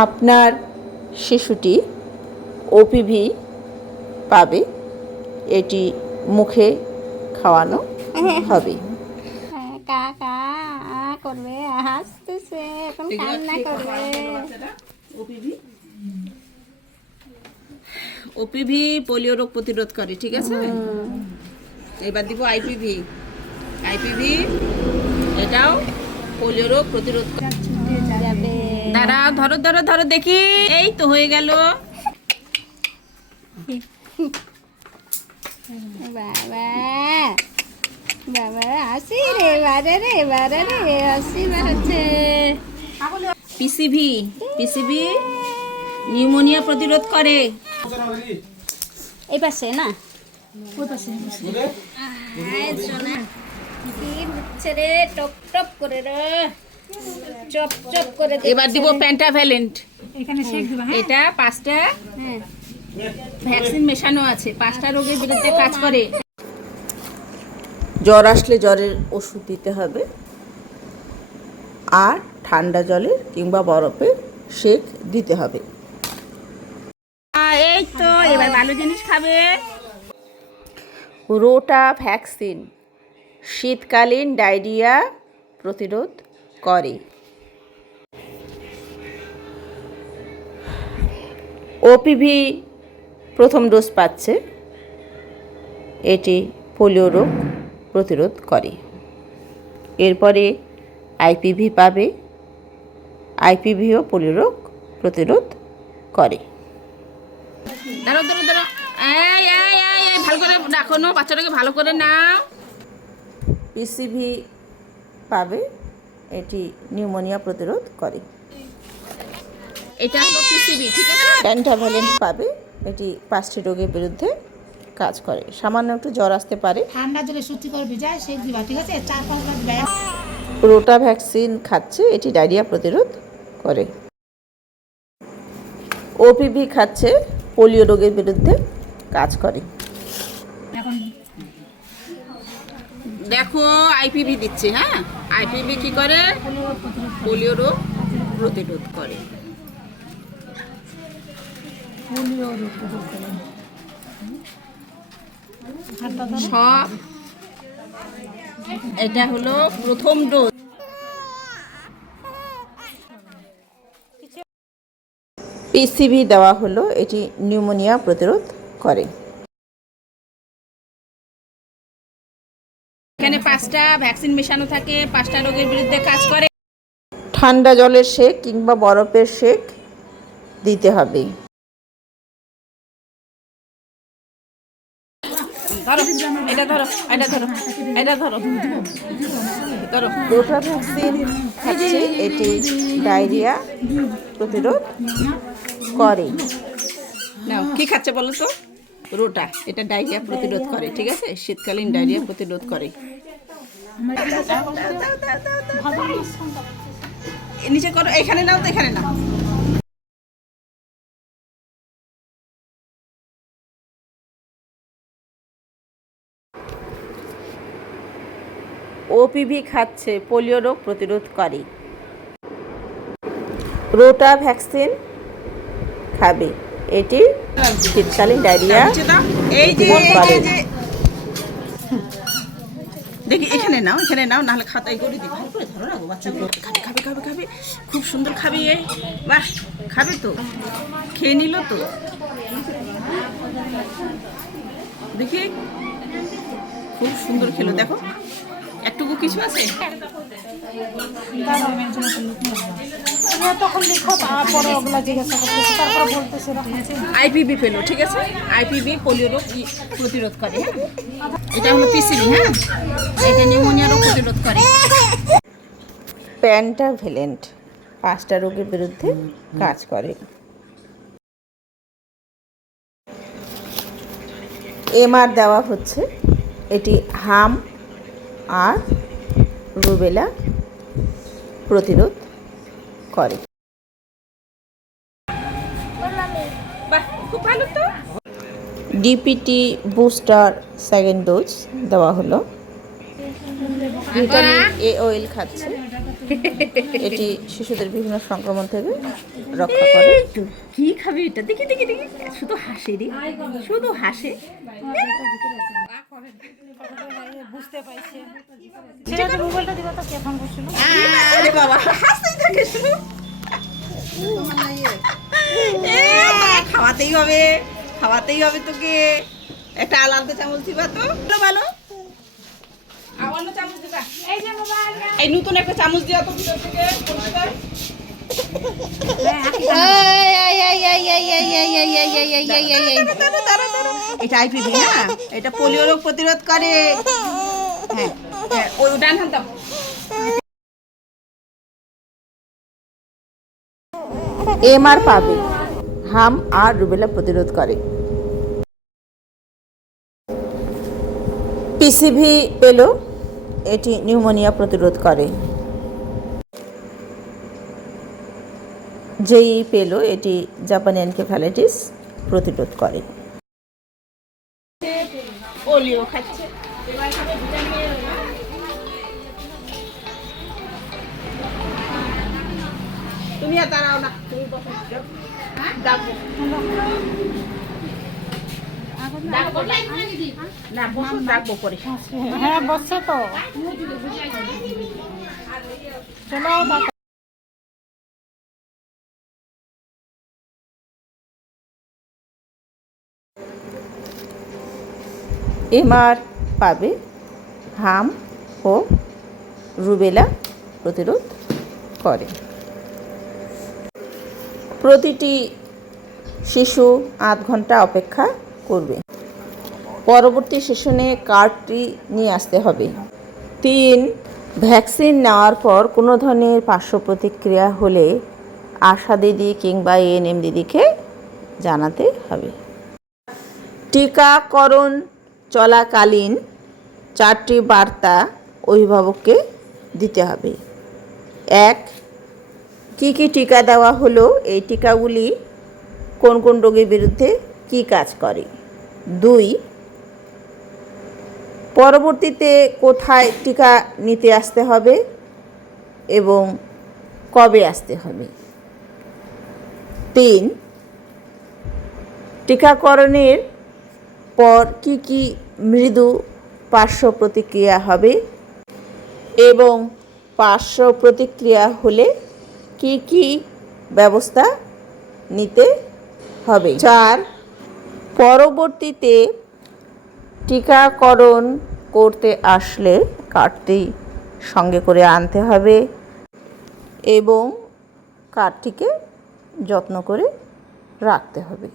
আপনার শিশুটি ওপিভি পাবে, এটি মুখে খাওয়ানো হবে। কাকা করবে, হাসতেছে, এখন কান্না করবে। ওপিভি পোলিও রোগ প্রতিরোধ করে, ঠিক আছে। এবার দিব আইপিভি। আইপিভি এটাও পোলিও রোগ প্রতিরোধ করে। দাঁড়াও, ধরো ধরো ধরো দেখি, এই তো হয়ে গেল। বাবা বাবা হাসি রে, বারে রে, বারে রে, হাসি বেরোচ্ছে। পিসিভি, পিসিভি নিউমোনিয়া প্রতিরোধ করে। এই পাশে না, ওই পাশে সোনা কি হচ্ছে রে, টপ টপ করে রে, চপ চপ করে। এবার দিব পেন্টাভ্যালেন্ট। এখানে শেক দিবা। এটা 5টা ভ্যাকসিন মেশানো আছে, 5টা রোগের বিরুদ্ধে কাজ করে। জ্বর আসলে জ্বরের ওষুধ দিতে হবে, আর ঠান্ডা জলের কিংবা বরফের সেক দিতে হবে। এই তো এবার ভালো জিনিস খাবে। রোটা ভ্যাকসিন শীতকালীন ডায়রিয়া প্রতিরোধ করে। ওপিভি প্রথম ডোজ পাচ্ছে, এটি পোলিও রোগ প্রতিরোধ করে। এরপরে আইপিভি পাবে, আইপিভিও পোলিও রোগ প্রতিরোধ করে। ধরো ধরো ধরো, এই এই এই এই ভালো করে রাখো, না বাচ্চাটাকে ভালো করে নাও। পিসিভি পাবে, এটি নিউমোনিয়া প্রতিরোধ করে। এটা হলো পিসিভি, ঠিক আছে। পেন্টাভ্যালেন্ট পাবে, এটি 5টি রোগের বিরুদ্ধে কাজ করে। সামান্য একটু জ্বর আসতে পারে। ঠান্ডা জলে সুতি করে ভিজায় সেক দিবা, ঠিক আছে। 4-5 রাত ব্যায়াম। রোটা ভ্যাকসিন খাচ্ছে, এটি ডায়রিয়া প্রতিরোধ করে। ওপিভি খাচ্ছে, পোলিও রোগের বিরুদ্ধে কাজ করে। এখন দেখো আইপিভি দিচ্ছে, হ্যাঁ। আইপিভি কি করে? পোলিও রোগ প্রতিরোধ করে। পোলিও রোগ প্রতিরোধ করে। সব এটা হলো প্রথম ডোজ। পিসিভি দেওয়া হলো, এটি নিউমোনিয়া প্রতিরোধ করে। এখানে 5টা ভ্যাকসিন মেশানো থাকে, 5টা রোগের বিরুদ্ধে কাজ করে। ঠান্ডা জলের সেক কিংবা বরফের সেক দিতে হবে। ধরো এটা, ধরো এটা, ধরো এটা, ধরো ধরো। রোটা ভ্যাকসিন খাচ্ছে, এটি ডায়রিয়া প্রতিরোধ করে। নাও কি খাচ্ছে বলো তো? রোটা, এটা ডায়রিয়া প্রতিরোধ করে, ঠিক আছে। শীতকালীন ডায়রিয়া প্রতিরোধ করে। নিচে করো, এখানে নাও তো, এখানে নাও। ওপিভি খাচ্ছে, পোলিও রোগ প্রতিরোধ করে। রোটা ভ্যাকসিন খাবে, এটি শীতকালীন ডায়রিয়া এই যে প্রতিরোধ করে। দেখি এখানে নাও, এখানে নাও, নাহলে খাতায় করে দিই। ভালো করে ধরো না গো, বাচ্চা খাবে খাবে খাবে খাবে, খুব সুন্দর খাবে। এই বাহ, খাবে তো, খেয়ে নিল তো। দেখি খুব সুন্দর খেলো, দেখো একটুকু কিছু আছে। তখন লিখো, তারপরে ওগুলা জিজ্ঞাসা করতেছে, তারপরে বলতেছে আইপিভি পেলো, ঠিক আছে। আইপিভি পোলিও রোগ প্রতিরোধ করে, হ্যাঁ। এটা হলো পিসিভি, হ্যাঁ। এটা নিউমোনিয়া রোগ প্রতিরোধ করে। পেন্টাভ্যালেন্ট 5টা রোগের বিরুদ্ধে কাজ করে। এমআর দেওয়া হচ্ছে, এটি হাম আর রুবেলা প্রতিরোধ করে। বাহ, খুব ভালো তো। ডিপিটি বুস্টার সেকেন্ড ডোজ দেওয়া হলো। ভিটামিন এ অয়েল খাচ্ছে, এটি শিশুদের বিভিন্ন সংক্রমণ থেকে রক্ষা করে। কি খাবি এটা? দেখি দেখি দেখি, শুধু হাসে রে, শুধু হাসে। মোবাইলটা দিবা তো কে ফোন করছিল? আরে বাবা, হাসতেই থাকে শুধু। খাওয়াতেই হবে, খাওয়াতেই হবে তোকে। একটা আলাদা চামচ দিবা তো ভালো। আলাদা চামচ দিবা। এই যে মোবাইল এই নতুন একটা চামচ দিও তো ভিতর থেকে পরিষ্কার। এটা আইপিভি না, এটা পোলিও রোগ প্রতিরোধ করে। হ্যাঁ হ্যাঁ, ওই ডান হাত দাও। এমআর পাবে, হাম আর রুবেলা প্রতিরোধ করে। পিসিভি পেলো, এটি নিউমোনিয়া প্রতিরোধ করে। যেই পেলো, এটি জাপানি এনকেফ্যালাইটিস প্রতিরোধ করে। পোলিও খাচ্ছে। তুমি আর দাঁড়াও না, তুমি বসো। ডাকবো ডাকবো না, বসো, ডাকবো পরে। হ্যাঁ বসছে তো চলো টাটা। এমআর পাবে, হাম ও রুবেলা প্রতিরোধ করে। প্রতিটি শিশু আধ ঘন্টা অপেক্ষা করবে। পরবর্তী সেশনে কার্ডটি নিয়ে আসতে হবে। 3, ভ্যাকসিন নেওয়ার পর কোনো ধরনের পার্শ্ব প্রতিক্রিয়া হলে আশা দিদি কিংবা এএনএম দিদিকে জানাতে হবে। টিকাকরণ চলাকালীন 4টি বার্তা অভিভাবককে দিতে হবে। 1, কী কী টিকা দেওয়া হলো, এই টিকাগুলি কোন কোন রোগের বিরুদ্ধে কী কাজ করে। 2, পরবর্তীতে কোথায় টিকা নিতে আসতে হবে এবং কবে আসতে হবে। 3, টিকাকরণের পর কী কী মৃদু পার্শ্ব প্রতিক্রিয়া হবে এবং পার্শ্ব প্রতিক্রিয়া হলে কী কী ব্যবস্থা নিতে হবে। 4, পরবর্তীতে টিকাকরণ করতে আসলে কার্ডটি সঙ্গে করে আনতে হবে এবং কার্ডটিকে যত্ন করে রাখতে হবে।